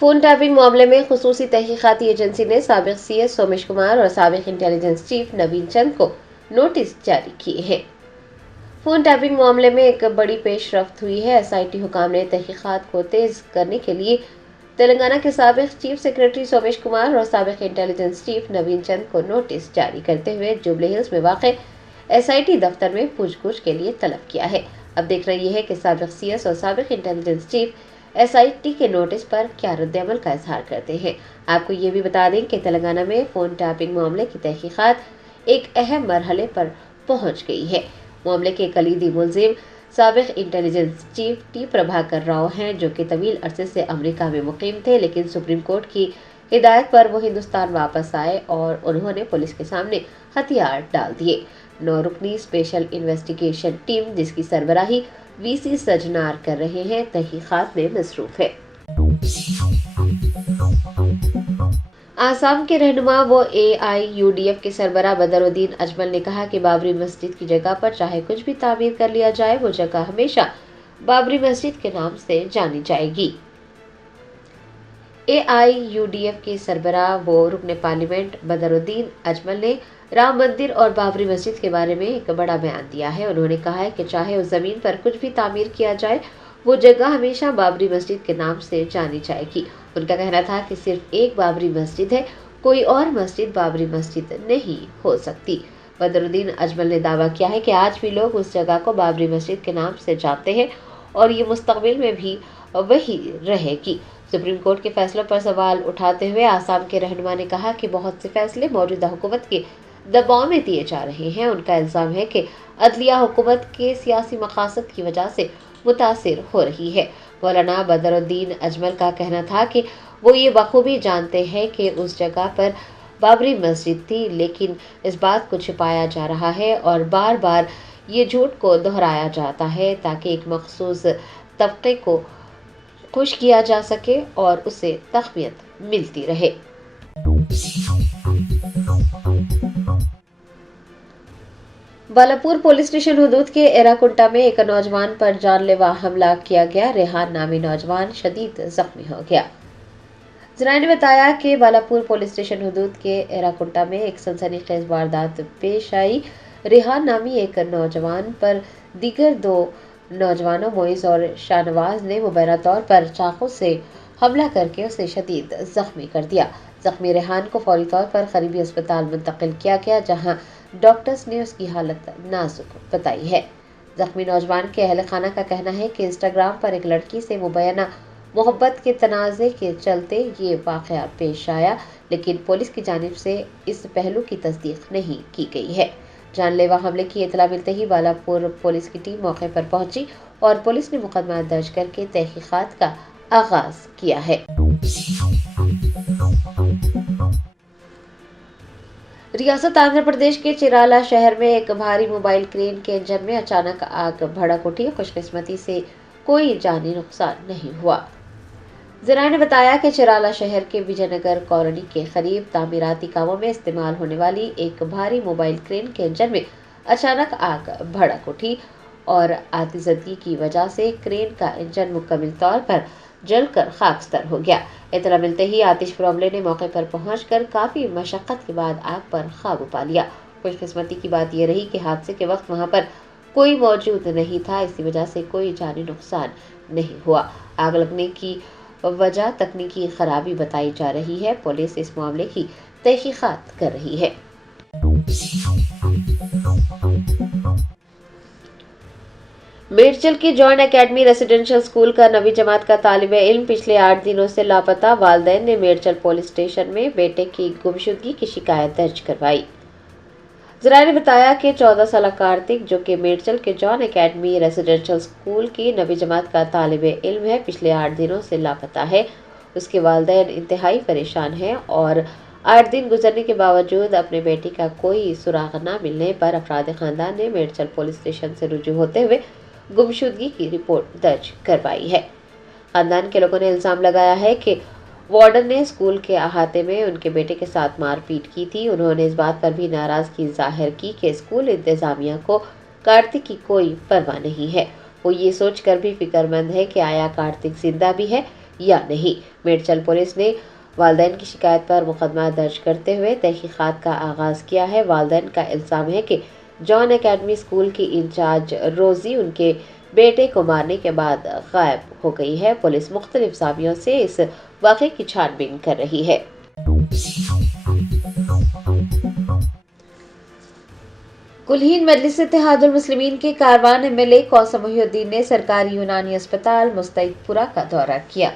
Phone tapping मामले में खुसूसी तहकीकाती agency ने साबिक CS सोमेश कुमार और साबिक इंटेलिजेंस चीफ नवीन चंद को नोटिस जारी किए हैं। फोन टैपिंग मामले में एक बड़ी पेशरफ्त हुई है। SIT हुकाम ने तहकीकात को तेज करने के लिए तेलंगाना के साबिक चीफ सेक्रेटरी सोमेश कुमार और साबिक इंटेलिजेंस चीफ नवीन चंद को नोटिस जारी करते हुए जुबली हिल्स में वाक़ SIT दफ्तर में पूछगछ के लिए तलब किया है। अब देख रही है कि साबिक CS और साबिक इंटेलिजेंस चीफ SIT के नोटिस पर क्या रद्द-ए-अमल का इजहार करते हैं। आपको ये भी बता दें कि तेलंगाना में फोन टैपिंग मामले की तहकीकात एक अहम मरहले पर पहुंच गई है। मामले के कलीदी मुलजिम साबिक intelligence chief T Prabhakar Rao हैं, जो कि तवील अरसे से अमेरिका में मुकीम थे, लेकिन सुप्रीम कोर्ट की हिदायत पर वो हिंदुस्तान वापस आए और उन्होंने पुलिस के सामने हथियार डाल दिए। 9 रुकनी स्पेशल इन्वेस्टिगेशन टीम, जिसकी सरबराही VC सजनार कर रहे हैं, तहकीकात में मसरूफ है। आसाम के रहनुमा व AIUDF के सरबराह बदरुद्दीन अजमल ने कहा कि बाबरी मस्जिद की जगह पर चाहे कुछ भी तामीर कर लिया जाए, वो जगह हमेशा बाबरी मस्जिद के नाम से जानी जाएगी। AIUDF के सरबराह व रुकन पार्लियामेंट बदरुद्दीन अजमल ने राम मंदिर और बाबरी मस्जिद के बारे में एक बड़ा बयान दिया है। उन्होंने कहा है कि चाहे उस जमीन पर कुछ भी तामीर किया जाए, वो जगह हमेशा बाबरी मस्जिद के नाम से जानी जाएगी। उनका कहना था कि सिर्फ एक बाबरी मस्जिद है, कोई और मस्जिद बाबरी मस्जिद नहीं हो सकती। बदरुद्दीन अजमल ने दावा किया है कि आज भी लोग उस जगह को बाबरी मस्जिद के नाम से जानते हैं और ये मुस्तकबिल में भी वही रहेगी। सुप्रीम कोर्ट के फैसलों पर सवाल उठाते हुए आसाम के रहनुमा ने कहा कि बहुत से फैसले मौजूदा हुकूमत के दबाव में दिए जा रहे हैं। उनका इल्जाम है कि अदलिया हुकूमत के सियासी मकासद की वजह से मुतासिर हो रही है। मौलाना बदरुद्दीन अजमल का कहना था कि वो ये बखूबी जानते हैं कि उस जगह पर बाबरी मस्जिद थी, लेकिन इस बात को छिपाया जा रहा है और बार बार ये झूठ को दोहराया जाता है ताकि एक मखसूस तबके को खुश किया जा सके और उसे तकवीत मिलती रहे। बालापुर पुलिस स्टेशन हुदूद के एराकुंटा में एक नौजवान पर जानलेवा हमला किया गया। रेहान नामी नौजवान शदीद जख्मी हो गया। जराये ने बताया कि बालापुर पुलिस स्टेशन हुदूद के एराकुंटा में एक सनसनीखेज वारदात पेश आई। रेहान नामी एक नौजवान पर दीगर 2 नौजवानों मोइज और शाहनवाज ने मुबैना तौर पर चाकू से हमला करके उसे शदीद जख्मी कर दिया। जख्मी रेहान को फौरी तौर पर करीबी अस्पताल मुंतकिल किया गया, जहां डॉक्टर्स ने उसकी हालत नाजुक बताई है। जख्मी नौजवान के अहल खाना का कहना है कि इंस्टाग्राम पर एक लड़की से मुबैना मोहब्बत के तनाज़े के चलते ये वाक़या पेश आया, लेकिन पुलिस की जानिब से इस पहलू की तस्दीक नहीं की गई है। जानलेवा हमले की इतला मिलते ही बालापुर पुलिस की टीम मौके पर पहुंची और पुलिस ने मुकदमा दर्ज करके तहकीकात का आगाज किया है। रियासत आंध्र प्रदेश के चिराला शहर में एक भारी मोबाइल क्रेन के इंजन में अचानक आग भड़क उठी। खुशकिस्मती से कोई जानी नुकसान नहीं हुआ। जराये ने बताया कि चिराला शहर के विजयनगर कॉलोनी के करीब तामीराती कामों में इस्तेमाल होने वाली एक भारी मोबाइल क्रेन के इंजन में अचानक आग भड़क उठी और आतिशबाजी की वजह से क्रेन का इंजन मुकम्मल तौर पर जलकर खाकस्तर हो गया। इतला मिलते ही आतिश पर ने मौके पर पहुंचकर काफी मशक्कत के बाद आग पर काबू पा लिया। खुशकिस्मती की बात यह रही कि हादसे के वक्त वहां पर कोई मौजूद नहीं था, इसी वजह से कोई जानी नुकसान नहीं हुआ। आग लगने की वजह तकनीकी खराबी बताई जा रही है। पुलिस इस मामले की तहकीकात कर रही है। मेडचल की जॉन एकेडमी रेसिडेंशियल स्कूल का 9वीं जमात का तालिब इल्म पिछले 8 दिनों से लापता। वालिदैन ने मेडचल पुलिस स्टेशन में बेटे की गुमशुदगी की शिकायत दर्ज करवाई। जराये ने बताया कि 14 साल कार्तिक, जो कि मेडचल के जॉन एकेडमी रेसिडेंशियल स्कूल की 9वीं जमात का तालिब इल्म है, पिछले 8 दिनों से लापता है। उसके वालिदैन इंतहाई परेशान हैं और 8 दिन गुजरने के बावजूद अपने बेटे का कोई सुराग न मिलने पर अफराद खानदान ने मेडचल पुलिस स्टेशन से रुजू होते हुए गुमशुदगी की रिपोर्ट दर्ज करवाई है। खानदान के लोगों ने इल्जाम लगाया है कि वार्डन ने स्कूल के अहाते में उनके बेटे के साथ मारपीट की थी। उन्होंने इस बात पर भी नाराजगी जाहिर की कि स्कूल इंतजामिया को कार्तिक की कोई परवाह नहीं है। वो ये सोचकर भी फिक्रमंद है कि आया कार्तिक जिंदा भी है या नहीं। मेडचल पुलिस ने वालिदैन की शिकायत पर मुकदमा दर्ज करते हुए तहकीकात का आगाज किया है। वालिदैन का इल्जाम है कि जॉन एकेडमी स्कूल की इंचार्ज रोजी उनके बेटे को मारने के बाद गायब हो गई है। पुलिस मुख्तलिफ ज़ावियों से इस वाक़े की छानबीन कर रही है। कुलहीन मजलिस इत्तेहादुल मुस्लिमीन के कारवान एमएलए कौसम मोहिउद्दीन ने सरकारी यूनानी अस्पताल मुस्तैदपुरा का दौरा किया।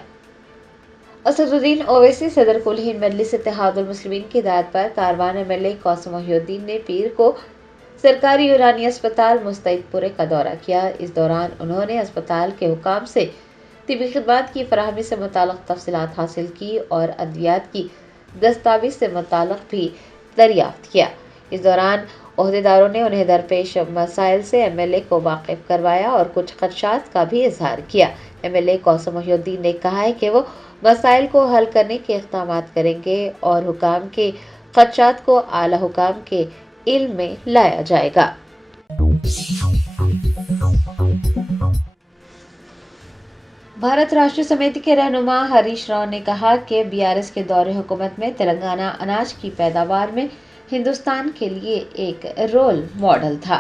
असदुद्दीन ओवैसी सदर कुलहीन मजलिस इत्तेहादुल मुस्लिमीन की हिदायत पर कारवान एमएलए कौसम मोहिउद्दीन ने पीर को सरकारी यूनानी अस्पताल मुस्तैदपुरे का दौरा किया। इस दौरान उन्होंने अस्पताल के हुकाम से तिबी खिदमात की फराहमी से मुताल्लिक़ तफसीलात हासिल की और अद्वियात की दस्तावेज से मुताल्लिक़ भी दरियाफ्त किया। इस दौरान ओहदेदारों ने उन्हें दरपेश मसाइल से एमएलए को वाकिफ करवाया और कुछ खदशात का भी इजहार किया। एमएलए कौसम मोहिउद्दीन ने कहा है कि वो मसाइल को हल करने के इक़दाम करेंगे और हुकाम के खदशात को आला हुकाम के इल्म में लाया जाएगा। भारत राष्ट्रीय समिति के रहनुमा हरीश राव ने कहा कि बीआरएस के दौरे हुकूमत में तेलंगाना अनाज की पैदावार में हिंदुस्तान के लिए एक रोल मॉडल था।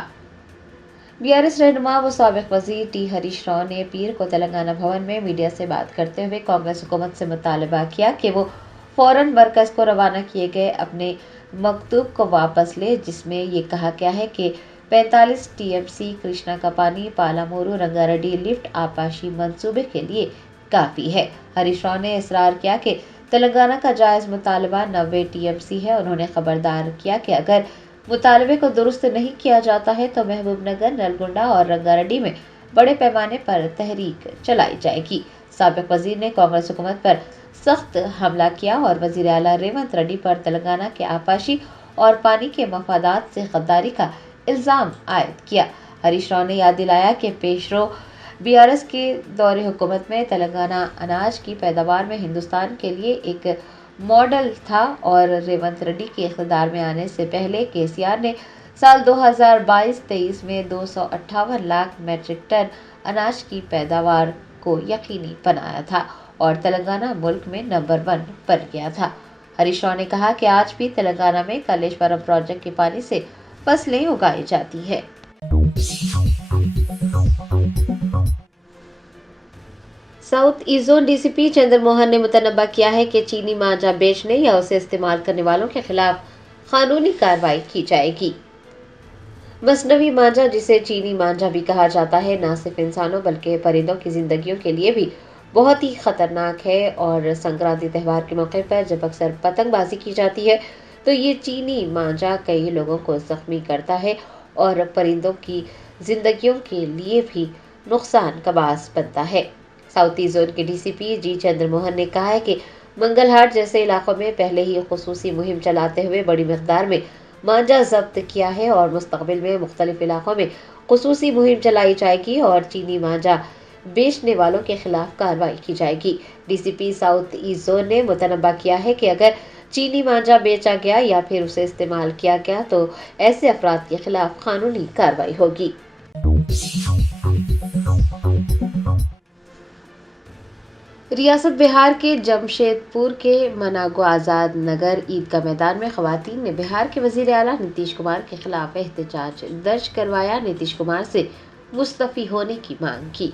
बीआरएस रहनुमा व साबिक वजीर टी हरीश राव ने पीर को तेलंगाना भवन में मीडिया से बात करते हुए कांग्रेस हुकूमत से मुतालबा किया कि वो फौरन मरकज को रवाना किए गए अपने मकतूब को वापस ले, जिसमें ये कहा गया है कि 45 टीएमसी कृष्णा का पानी पालामूरू रंगारेड्डी लिफ्ट आपाशी मंसूबे के लिए काफ़ी है। हरीश राव ने इसरार किया कि तेलंगाना का जायज़ मुतालबा 90 टीएमसी है। उन्होंने खबरदार किया कि अगर मुतालबे को दुरुस्त नहीं किया जाता है तो महबूबनगर, नलगुंडा और रंगारेड्डी में बड़े पैमाने पर तहरीक चलाई जाएगी। साबिक वजीर ने कांग्रेस हुकूमत पर सख्त हमला किया और वजीर आला रेवंत रेड्डी पर तेलंगाना के आपाशी और पानी के मफादात से गद्दारी का इल्ज़ाम आयद किया। हरीश राव ने याद दिलाया कि पेशरो बीआरएस के दौरे हुकूमत में तेलंगाना अनाज की पैदावार में हिंदुस्तान के लिए एक मॉडल था और रेवंत रेड्डी के इख्तिदार में आने से पहले केसीआर ने साल 2022-23 में 258 लाख मैट्रिक टन अनाज की पैदावार को यकीनी बनाया था और तेलंगाना मुल्क में नंबर 1 बन गया था। हरीश राव ने कहा कि आज भी तेलंगाना में कलेश्वरम प्रोजेक्ट के पानी से फसलें उगाई जाती है। South east zone DCP Chandra Mohan ने मुतनब्बा किया है कि चीनी मांझा बेचने या उसे इस्तेमाल करने वालों के खिलाफ कानूनी कार्रवाई की जाएगी। मसनवी मांझा, जिसे चीनी मांझा भी कहा जाता है, न सिर्फ इंसानों बल्कि परिंदों की जिंदगियों के लिए भी बहुत ही खतरनाक है और संक्रांति त्यौहार के मौके पर जब अक्सर पतंगबाजी की जाती है तो ये चीनी मांझा कई लोगों को जख्मी करता है और परिंदों की जिंदगियों के लिए भी नुकसान का बास बनता है। साउथ ईस्ट जोन के डीसीपी जी चंद्र मोहन ने कहा है कि मंगलहाट जैसे इलाकों में पहले ही खुसूसी मुहिम चलाते हुए बड़ी मिकदार में मांझा जब्त किया है और मुस्तकबिल में मुख्तलिफ इलाकों में खुसूसी मुहिम चलाई जाएगी और चीनी मांझा बेचने वालों के खिलाफ कार्रवाई की जाएगी। डीसीपी साउथ ईस्ट जोन ने मुतनब्बा किया है कि अगर चीनी मांझा बेचा गया या फिर उसे इस्तेमाल किया गया तो ऐसे अफराद के खिलाफ कानूनी कार्रवाई होगी। रियासत बिहार के जमशेदपुर के मनागो आज़ाद नगर ईदगाह मैदान में खवातीन ने बिहार के वजीर आला नीतीश कुमार के खिलाफ एहतजाज दर्ज करवाया। नीतीश कुमार से मुस्तफ़ी होने की मांग की।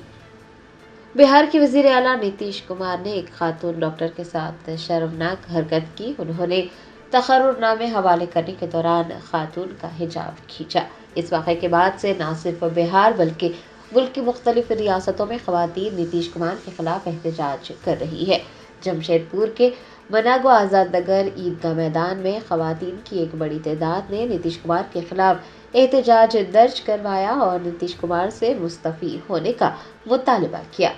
बिहार के वजीर आला नीतीश कुमार ने एक खातून डॉक्टर के साथ शर्मनाक हरकत की। उन्होंने तकर्रुरनामे हवाले करने के दौरान खातून का हिजाब खींचा। इस वाक़े के बाद से न सिर्फ बिहार बल्कि मुल्क की मुख्तलिफ रियासतों में खवातीन नीतीश कुमार के खिलाफ एहतजाज कर रही है। जमशेदपुर के मनागो आज़ाद नगर ईदगाह मैदान में खवातीन की एक बड़ी तादाद ने नीतीश कुमार के खिलाफ एहतजाज दर्ज करवाया और नीतीश कुमार से मुस्तफ़ी होने का मुतालबा किया।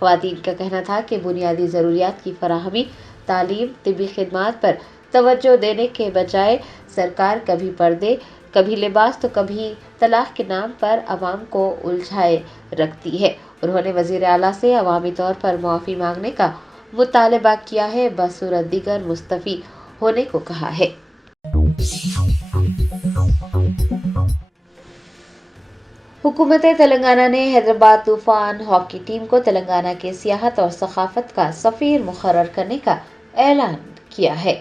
खवातीन का कहना था कि बुनियादी ज़रूरियात की फराहमी, तालीम, तिब्बी खिदमात पर तवज्जो देने के बजाय सरकार कभी पर्दे, कभी लिबास तो कभी तलाक के नाम पर अवाम को उलझाए रखती है। उन्होंने वज़ीर आला से अवामी तौर पर मुआफ़ी मांगने का मुतालबा किया है, बसूरत दीगर मुस्तफ़ी होने को कहा है। हुकूमत तेलंगाना ने हैदराबाद तूफान हॉकी टीम को तेलंगाना के सियाहत और सकाफत का सफीर मुकर्रर करने का ऐलान किया है।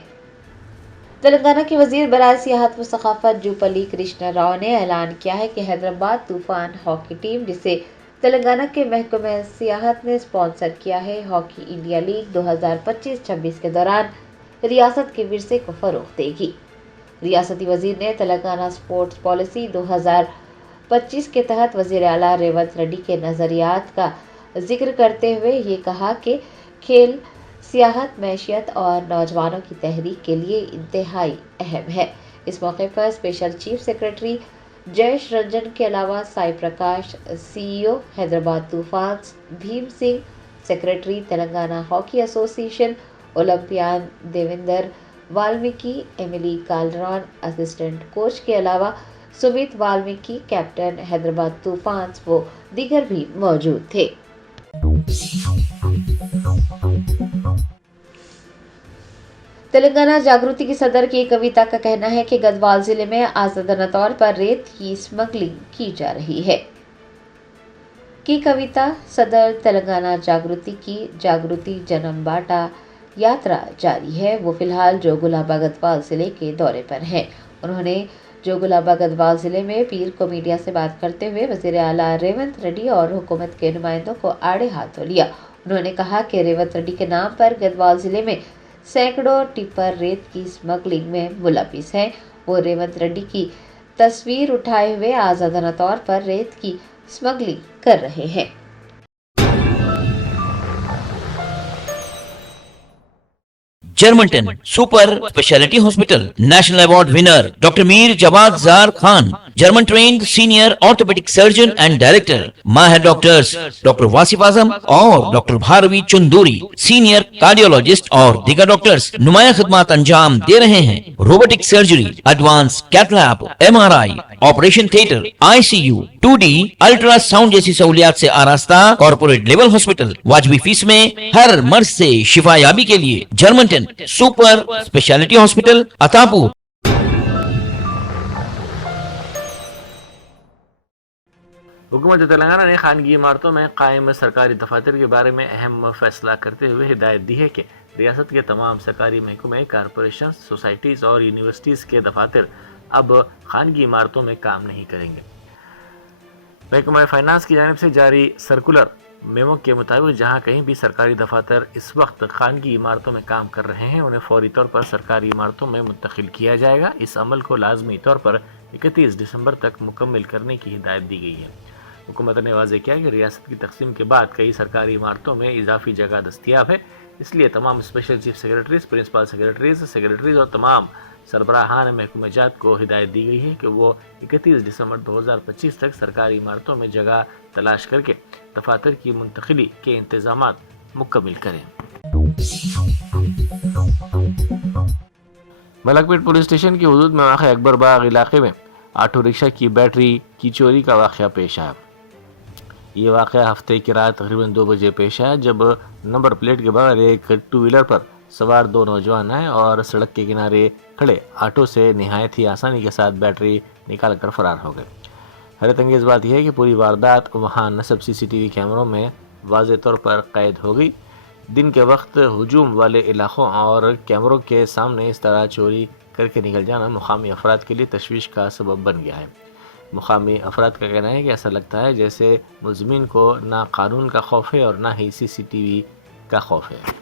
तेलंगाना के वजीर बराए सियाहत व सकाफत जूपल्ली कृष्णा राव ने ऐलान किया है कि हैदराबाद तूफान हॉकी टीम, जिसे तेलंगाना के महकमे सियाहत ने स्पॉन्सर किया है, हॉकी इंडिया लीग 2025-26 के दौरान रियासत के विरसे को फरोग देगी। रियासती वजीर ने तेलंगाना स्पोर्ट्स पॉलिसी 2025 के तहत वजीर आला रेवंत रेड्डी के नज़रियात का जिक्र करते हुए ये कहा कि खेल सियाहत, मैशियत और नौजवानों की तहरीक के लिए इंतहाई अहम है। इस मौके पर special chief secretary Jayesh Ranjan के अलावा Sai Prakash, CEO Hyderabad Toofan Bhim Singh, secretary Telangana hockey association olympian Devendra Valmiki, Emily कालरॉन असिस्टेंट कोच के अलावा सुमित वाल्मीकि, कैप्टन हैदराबाद तूफान वो दीगर भी मौजूद थे। तेलंगाना जागृति की सदर की कविता का कहना है कि गढ़वाल जिले में आज़ादाना तौर पर रेत की स्मगलिंग की जा रही है। की कविता सदर तेलंगाना जागृति की जागृति जन्म बाटा यात्रा जारी है। वो फिलहाल जोगुलाबा गढ़वाल जिले के दौरे पर हैं। उन्होंने जोगुलाबा गढ़वाल जिले में पीर को मीडिया से बात करते हुए वजीर आला रेवंत रेड्डी और हुकूमत के नुमाइंदों को आड़े हाथों लिया। उन्होंने कहा कि रेवंत रेड्डी के नाम पर गढ़वाल जिले में सैकड़ों टिप्पर रेत की स्मगलिंग में मुलविस हैं। वो रेवंत रेड्डी की तस्वीर उठाए हुए आज़ादाना तौर पर रेत की स्मगलिंग कर रहे हैं। जर्मनटन super speciality hospital national award winner doctor Mir Jawad Jar Khan, German trained senior orthopedic surgeon and director, माहिर डॉक्टर्स डॉक्टर वासिफ आजम और doctor Bharvi Chanduri, senior cardiologist और दीगर डॉक्टर्स नुमाया खिदमत अंजाम दे रहे हैं। Robotic surgery, advance cath lab, MRI, operation theatre, ICU, 2D ultrasound जैसी सहूलियात से आरास्ता कॉर्पोरेट लेवल हॉस्पिटल, वाजबी फीस में हर मर्ज से शिफायाबी के लिए Germanton super speciality hospital Attapur. हुकूमत तेलंगाना ने खानगी इमारतों में कायम सरकारी दफातर के बारे में अहम फैसला करते हुए हिदायत दी है कि रियासत के तमाम सरकारी महकमे, कारपोरेशन, सोसाइटीज़ और यूनिवर्सिटीज़ के दफातर अब खानगी इमारतों में काम नहीं करेंगे। महकमा फाइनेंस की जानिब से जारी सर्कुलर मेमो के मुताबिक जहां कहीं भी सरकारी दफातर इस वक्त खानगी इमारतों में काम कर रहे हैं, उन्हें फौरी तौर पर सरकारी इमारतों में मुंतकिल किया जाएगा। इस अमल को लाजमी तौर पर 31 दिसंबर तक मुकम्मल करने की हिदायत दी गई है। हुकूमत ने वाज़ेह किया कि रियासत की तकसीम के बाद कई सरकारी इमारतों में इजाफी जगह दस्तियाब है, इसलिए तमाम special chief secretaries, principal secretaries और तमाम सरबराहान महकूमजात को हिदायत दी गई है कि वो 31 दिसंबर 2025 तक सरकारी इमारतों में जगह तलाश करके दफातर की मुंतकिली के इंतजाम मुकम्मल करें। मलकपेट पुलिस स्टेशन की हदूद में वाक़ अकबर बाग इलाके में ऑटो रिक्शा की बैटरी की चोरी का वाक़या पेश आया। ये वाक़या हफ्ते की रात तकरीबन 2 बजे पेश आया, जब नंबर प्लेट के बगैर एक 2 व्हीलर पर सवार 2 नौजवान आए और सड़क के किनारे खड़े ऑटो से निहायत ही आसानी के साथ बैटरी निकाल कर फरार हो गए। हैरत अंगेज़ बात यह है कि पूरी वारदात वहाँ नस्ब CCTV कैमरों में वाज़े तौर पर कैद हो गई। दिन के वक्त हुजूम वाले इलाकों और कैमरों के सामने इस तरह चोरी करके निकल जाना मुकामी अफराद के लिए तशवीश का सबब बन गया है। मुकामी अफराद का कहना है कि ऐसा लगता है जैसे मुज़मिन को ना कानून का खौफ है और ना ही CCTV का खौफ है।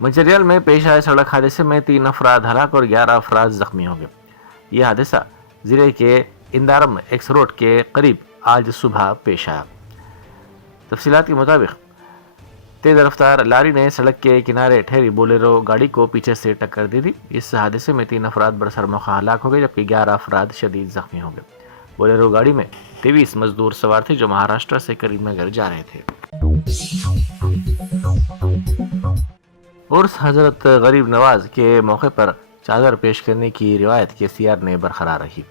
मंचरियल में पेश आए सड़क हादसे में 3 अफराद हलाक और 11 अफराद जख्मी हो गए। यह हादसा ज़िले के इंदारम एक्स रोड के करीब आज सुबह पेश आया। तफसीलात के मुताबिक तेज़ रफ्तार लारी ने सड़क के किनारे ठहरी बोलेरो गाड़ी को पीछे से टक्कर दी थी। इस हादसे में 3 अफराद बरसर मौका हलाक हो गए, जबकि 11 अफराद शदीद जख्मी हो गए। बोलेरो गाड़ी में 23 मजदूर सवार थे जो महाराष्ट्र से करीमनगर जा रहे थे। उर्स हजरत गरीब नवाज के मौके पर चादर पेश करने की रिवायत KCR ने बरकरार रखी।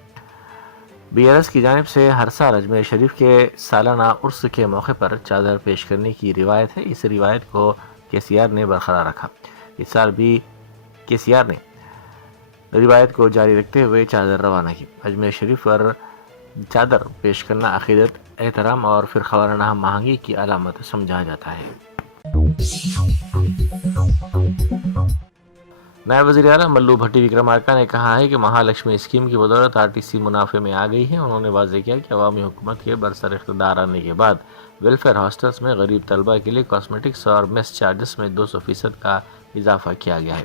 BRS की जानिब से हर साल अजमेर शरीफ के सालाना उर्स के मौके पर चादर पेश करने की रिवायत है। इस रिवायत को KCR ने बरकरार रखा। इस साल भी KCR ने روایت کو جاری رکھتے ہوئے چادر روانہ کی۔ اجمیر شریف پر چادر پیش کرنا عقیدت، احترام اور فرقہ ہم آہنگی کی علامت سمجھا جاتا ہے۔ نائب وزیر اعلیٰ ملو بھٹی وکرمارکا نے کہا ہے کہ مہالکشمی اسکیم کی بدولت RTC منافع میں آ گئی ہے۔ انہوں نے واضح کیا کہ عوامی حکومت کے برسر اقتدار آنے کے بعد ویلفیئر ہاسٹلز میں غریب طلبہ کے لیے کاسمیٹکس اور میس چارجز میں 200% کا اضافہ کیا گیا ہے۔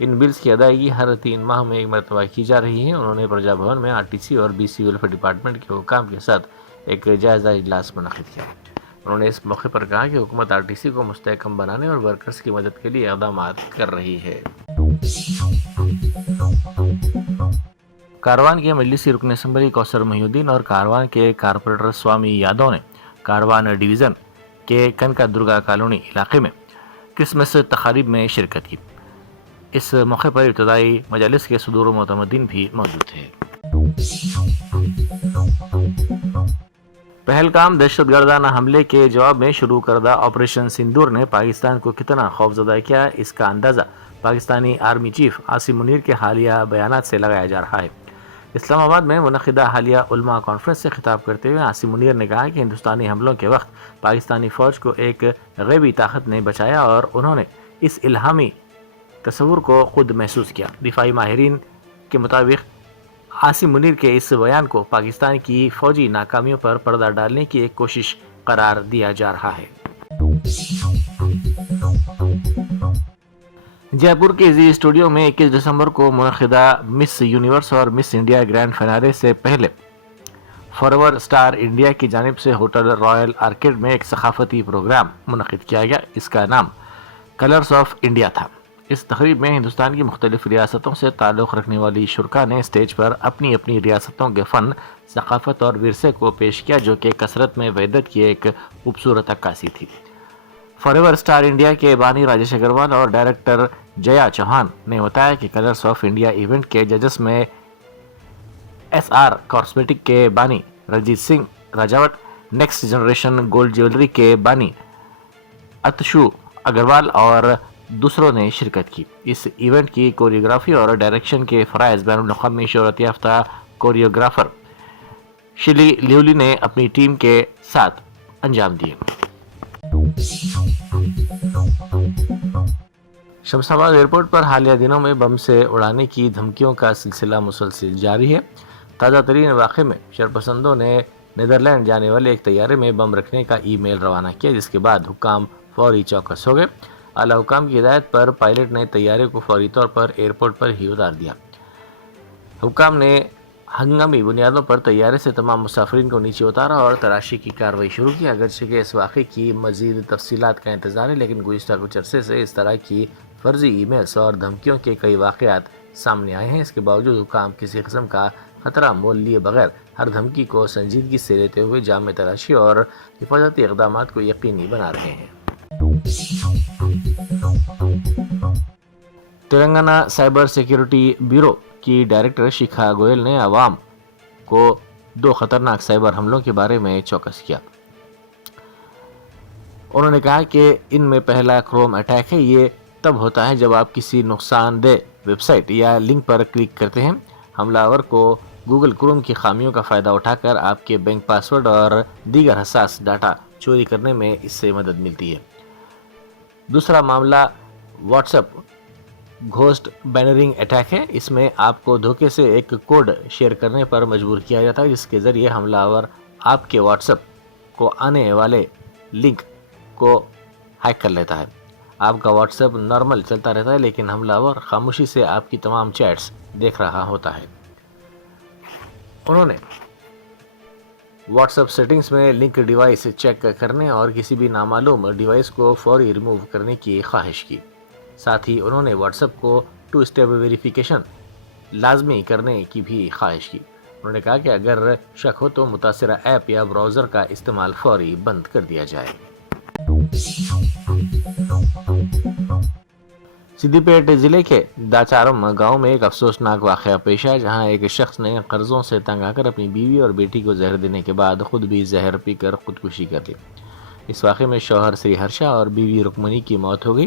ان بلز کی ادائیگی ہر 3 ماہ میں ایک مرتبہ کی جا رہی ہے۔ انہوں نے پرجا بھون میں RTC اور BC ویلفیئر ڈپارٹمنٹ کے حکام کے ساتھ ایک جائزہ اجلاس منعقد کیا۔ انہوں نے اس موقع پر کہا کہ حکومت RTC کو مستحکم بنانے اور ورکرز کی مدد کے لیے اقدامات کر رہی ہے۔ کاروان کے مجلسی رکن اسمبلی کوثر محی الدین اور کاروان کے کارپوریٹر سوامی یادو نے کاروان ڈویژن کے کنکا درگا کالونی علاقے میں کرسمس تقاریب میں شرکت کی۔ اس موقع پر ابتدائی مجالس کے صدور و معتمدین بھی موجود تھے۔ پہلگام دہشت گردانہ حملے کے جواب میں شروع کردہ آپریشن سندور نے پاکستان کو کتنا خوفزدہ کیا، اس کا اندازہ پاکستانی آرمی چیف عاصم منیر کے حالیہ بیانات سے لگایا جا رہا ہے۔ اسلام آباد میں منعقدہ حالیہ علماء کانفرنس سے خطاب کرتے ہوئے عاصم منیر نے کہا کہ ہندوستانی حملوں کے وقت پاکستانی فوج کو ایک غیبی طاقت نے بچایا اور انہوں نے اس الہامی تصور کو خود محسوس کیا۔ دفاعی ماہرین کے مطابق عاصم منیر کے اس بیان کو پاکستان کی فوجی ناکامیوں پر پردہ ڈالنے کی ایک کوشش قرار دیا جا رہا ہے۔ جے پور کے زی اسٹوڈیو میں 21 دسمبر کو منعقدہ مس یونیورس اور مس انڈیا گرینڈ فنالے سے پہلے فار ایور اسٹار انڈیا کی جانب سے ہوٹل رائل آرکیڈ میں ایک ثقافتی پروگرام منعقد کیا گیا۔ اس کا نام کلرز آف انڈیا تھا۔ اس تقریب میں ہندوستان کی مختلف ریاستوں سے تعلق رکھنے والی شرکاء نے اسٹیج پر اپنی اپنی ریاستوں کے فن، ثقافت اور ورثے کو پیش کیا، جو کہ کثرت میں وحدت کی ایک خوبصورت عکاسی تھی۔ فار ایور اسٹار انڈیا کے بانی راجیش اگروال اور ڈائریکٹر جیا چوہان نے بتایا کہ کلرز آف انڈیا ایونٹ کے ججز میں SR کاسمیٹک کے بانی Ranjit Singh Rajawat, next generation gold jewellery کے بانی اتشو اگروال اور دوسروں نے شرکت کی۔ اس ایونٹ کی کوریوگرافی اور ڈائریکشن کے فرائض بین الاقوامی شہرت یافتہ کوریوگرافر شیلی لیولی نے اپنی ٹیم کے ساتھ انجام دیے۔ شمس آباد ایئرپورٹ پر حالیہ دنوں میں بم سے اڑانے کی دھمکیوں کا سلسلہ مسلسل جاری ہے۔ تازہ ترین واقعے میں شرپسندوں نے نیدرلینڈ جانے والے ایک طیارے میں بم رکھنے کا ای میل روانہ کیا، جس کے بعد حکام فوری چوکس ہو گئے۔ اعلیٰ حکام کی ہدایت پر پائلٹ نے طیارے کو فوری طور پر ایئرپورٹ پر ہی اتار دیا۔ حکام نے ہنگامی بنیادوں پر طیارے سے تمام مسافرین کو نیچے اتارا اور تلاشی کی کارروائی شروع کی۔ اگرچہ کہ اس واقعے کی مزید تفصیلات کا انتظار ہے، لیکن گزشتہ کچھ عرصے سے اس طرح کی فرضی ای میلز اور دھمکیوں کے کئی واقعات سامنے آئے ہیں۔ اس کے باوجود حکام کسی قسم کا خطرہ مول لیے بغیر ہر دھمکی کو سنجیدگی سے لیتے ہوئے جامع تلاشی اور حفاظتی اقدامات کو یقینی بنا رہے ہیں۔ تلنگانہ سائبر سیکیورٹی بیورو کی ڈائریکٹر شیکھا گوئل نے عوام کو 2 خطرناک سائبر حملوں کے بارے میں چوکس کیا۔ انہوں نے کہا کہ ان میں پہلا کروم اٹیک ہے۔ یہ تب ہوتا ہے جب آپ کسی نقصان دہ ویب سائٹ یا لنک پر کلک کرتے ہیں۔ حملہ آور کو گوگل کروم کی خامیوں کا فائدہ اٹھا کر آپ کے بینک پاسورڈ اور دیگر حساس ڈاٹا چوری کرنے میں اس سے مدد ملتی ہے۔ دوسرا معاملہ واٹس ایپ گھوسٹ بینرنگ اٹیک ہے۔ اس میں آپ کو دھوکے سے ایک کوڈ شیئر کرنے پر مجبور کیا جاتا ہے، جس کے ذریعے حملہ آور آپ کے واٹس ایپ کو آنے والے لنک کو ہیک کر لیتا ہے۔ آپ کا واٹس ایپ نارمل چلتا رہتا ہے، لیکن حملہ آور خاموشی سے آپ کی تمام چیٹس دیکھ رہا ہوتا ہے۔ انہوں نے واٹس ایپ سیٹنگز میں لنک ڈیوائس چیک کرنے اور کسی بھی نامعلوم ڈیوائس کو فوری ریموو کرنے کی خواہش کی۔ ساتھ ہی انہوں نے واٹس ایپ کو 2 اسٹیپ ویریفیکیشن لازمی کرنے کی بھی خواہش کی۔ انہوں نے کہا کہ اگر شک ہو تو متاثرہ ایپ یا براؤزر کا استعمال فوری بند کر دیا جائے۔ سدھی پیٹ ضلع کے داچارم گاؤں میں ایک افسوسناک واقعہ پیش آیا، جہاں ایک شخص نے قرضوں سے تنگ آ کر اپنی بیوی اور بیٹی کو زہر دینے کے بعد خود بھی زہر پی کر خودکشی کر لی۔ اس واقعے میں شوہر سری ہرشا اور بیوی رکمنی کی موت ہو گئی۔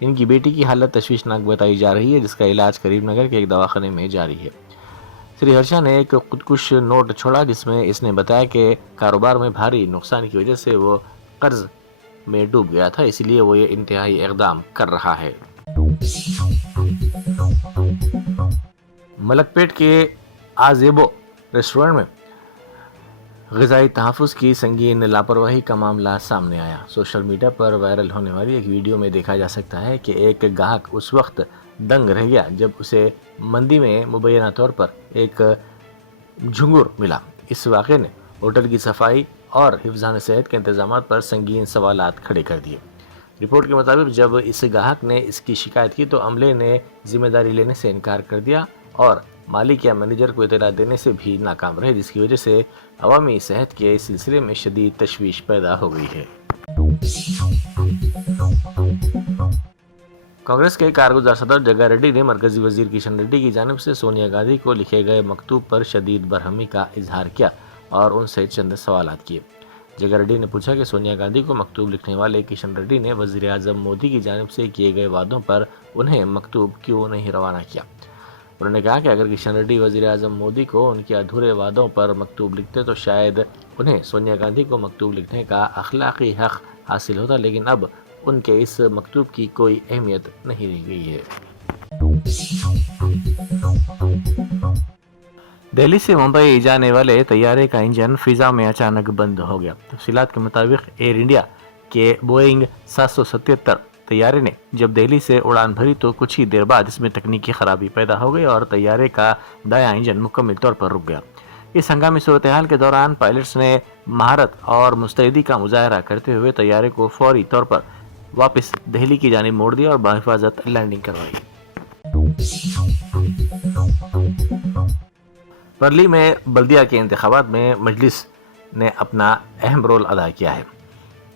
ان کی بیٹی کی حالت تشویشناک بتائی جا رہی ہے، جس کا علاج کریم نگر کے ایک دواخانے میں جاری ہے۔ سری ہرشا نے ایک خودکش نوٹ چھوڑا جس میں اس نے بتایا کہ کاروبار میں بھاری نقصان کی وجہ سے وہ قرض میں ڈوب گیا تھا، اس لیے وہ یہ انتہائی اقدام کر رہا ہے۔ ملک پیٹ کے آزیبو ریسٹورنٹ میں غذائی تحفظ کی سنگین لاپرواہی کا معاملہ سامنے آیا۔ سوشل میڈیا پر وائرل ہونے والی ایک ویڈیو میں دیکھا جا سکتا ہے کہ ایک گاہک اس وقت دنگ رہ گیا جب اسے مندی میں مبینہ طور پر ایک جھنگر ملا۔ اس واقعے نے ہوٹل کی صفائی اور حفظان صحت کے انتظامات پر سنگین سوالات کھڑے کر دیے۔ رپورٹ کے مطابق جب اس گاہک نے اس کی شکایت کی تو عملے نے ذمہ داری لینے سے انکار کر دیا اور مالک یا مینیجر کو اطلاع دینے سے بھی ناکام رہے، جس کی وجہ سے عوامی صحت کے سلسلے میں شدید تشویش پیدا ہو گئی ہے۔ کانگریس کے کارگزار صدر جگا ریڈی نے مرکزی وزیر کشن ریڈی کی جانب سے سونیا گاندھی کو لکھے گئے مکتوب پر شدید برہمی کا اظہار کیا اور ان سے چند سوالات کیے۔ جگا ریڈی نے پوچھا کہ سونیا گاندھی کو مکتوب لکھنے والے کشن ریڈی نے وزیر اعظم مودی کی جانب سے کیے گئے وعدوں پر انہیں مکتوب کیوں نہیں روانہ کیا۔ انہوں نے کہا کہ اگر کشن ریڈی وزیر اعظم مودی کو ان کے ادھورے وعدوں پر مکتوب لکھتے تو شاید انہیں سونیا گاندھی کو مکتوب لکھنے کا اخلاقی حق حاصل ہوتا، لیکن اب ان کے اس مکتوب کی کوئی اہمیت نہیں رہ گئی ہے۔ دہلی سے ممبئی جانے والے طیارے کا انجن فضا میں اچانک بند ہو گیا۔ تفصیلات کے مطابق ایئر انڈیا کے بوئنگ 777 طیارے نے جب دہلی سے اڑان بھری تو کچھ ہی دیر بعد اس میں تکنیکی خرابی پیدا ہو گئی اور طیارے کا دایاں انجن مکمل طور پر رک گیا۔ اس ہنگامی صورتحال کے دوران پائلٹس نے مہارت اور مستعدی کا مظاہرہ کرتے ہوئے طیارے کو فوری طور پر واپس دہلی کی جانب موڑ دیا اور بحفاظت لینڈنگ کروائی۔ پرلی میں بلدیہ کے انتخابات میں مجلس نے اپنا اہم رول ادا کیا ہے۔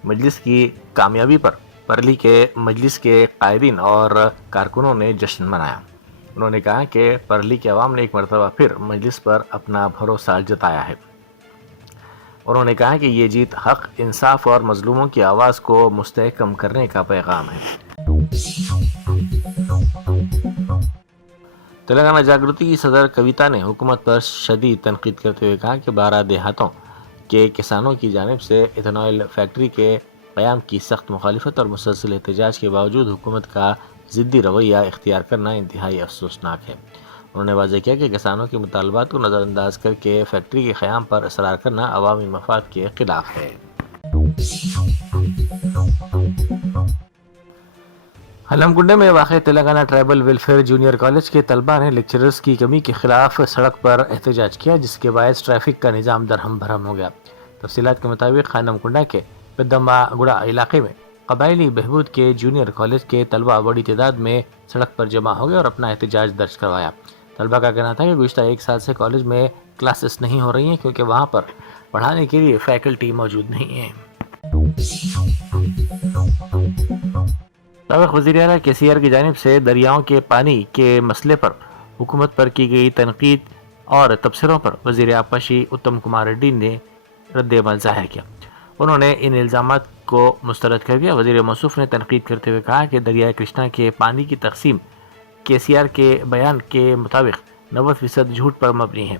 مجلس کی کامیابی پر پرلی کے مجلس کے قائدین اور کارکنوں نے جشن منایا۔ انہوں نے کہا کہ پرلی کے عوام نے ایک مرتبہ پھر مجلس پر اپنا بھروسہ جتایا ہے۔ انہوں نے کہا کہ یہ جیت حق، انصاف اور مظلوموں کی آواز کو مستحکم کرنے کا پیغام ہے۔ تلنگانہ جاگرتی کی صدر کویتا نے حکومت پر شدید تنقید کرتے ہوئے کہا کہ 12 دیہاتوں کے کسانوں کی جانب سے ایتھنول فیکٹری کے قیام کی سخت مخالفت اور مسلسل احتجاج کے باوجود حکومت کا ضدی رویہ اختیار کرنا انتہائی افسوسناک ہے۔ انہوں نے واضح کیا کہ کسانوں کے مطالبات کو نظر انداز کر کے فیکٹری کے قیام پر اصرار کرنا عوامی مفاد کے خلاف ہے۔ ہلم کنڈے میں واقع Telangana tribal welfare junior college کے طلبہ نے لیکچررز کی کمی کے خلاف سڑک پر احتجاج کیا، جس کے باعث ٹریفک کا نظام درہم بھرم ہو گیا۔ تفصیلات کے مطابق ہلم کنڈا کے پدما گڑا علاقے میں قبائلی بہبود کے جونیئر کالج کے طلبہ بڑی تعداد میں سڑک پر جمع ہو گئے اور اپنا احتجاج درج کروایا۔ طلبہ کا کہنا تھا کہ گزشتہ 1 سال سے کالج میں کلاسز نہیں ہو رہی ہیں کیونکہ وہاں پر پڑھانے کے لیے فیکلٹی موجود نہیں ہے۔ سابق وزیر اعلیٰ KCR کی جانب سے دریاؤں کے پانی کے مسئلے پر حکومت پر کی گئی تنقید اور تبصروں پر وزیر آبپاشی اتم کمار ریڈی نے رد عمل ظاہر کیا۔ انہوں نے ان الزامات کو مسترد کر دیا۔ وزیر موصوف نے تنقید کرتے ہوئے کہا کہ دریائے کرشنا کے پانی کی تقسیم KCR کے بیان کے مطابق 90% جھوٹ پر مبنی ہے۔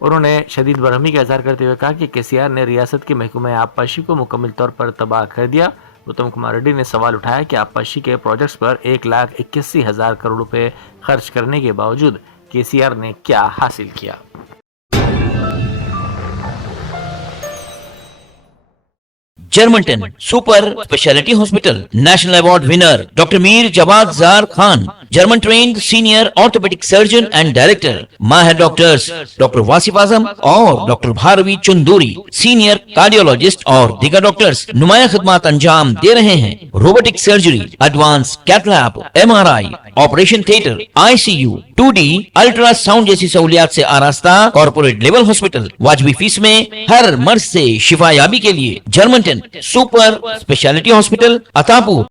انہوں نے شدید برہمی کا اظہار کرتے ہوئے کہا کہ KCR نے ریاست کے محکمہ آبپاشی کو مکمل طور پر تباہ کر دیا۔ اتم کمار ریڈی نے سوال اٹھایا کہ آبپاشی کے پروجیکٹس پر 1,81,000 کروڑ روپے خرچ کرنے کے باوجود KCR نے کیا حاصل کیا۔ جرمنٹن super speciality hospital national award winner doctor Mir Jawad Zar Khan, German trained senior orthopaedic surgeon and director, ماہر ڈاکٹرز ڈاکٹر واصف اعظم اور doctor Bharavi Chanduri, senior cardiologist اور دیگر ڈاکٹرز نمایاں خدمات انجام دے رہے ہیں۔ Robotic surgery, advance cath lab, MRI، operation theatre, ICU، 2D ultrasound جیسی سہولیات سے آراستہ کارپوریٹ لیول ہاسپٹل، واجبی فیس میں ہر مرض سے شفا یابی کے لیے جرمنٹن سپر اسپیشلٹی ہاسپٹل، عطاپور۔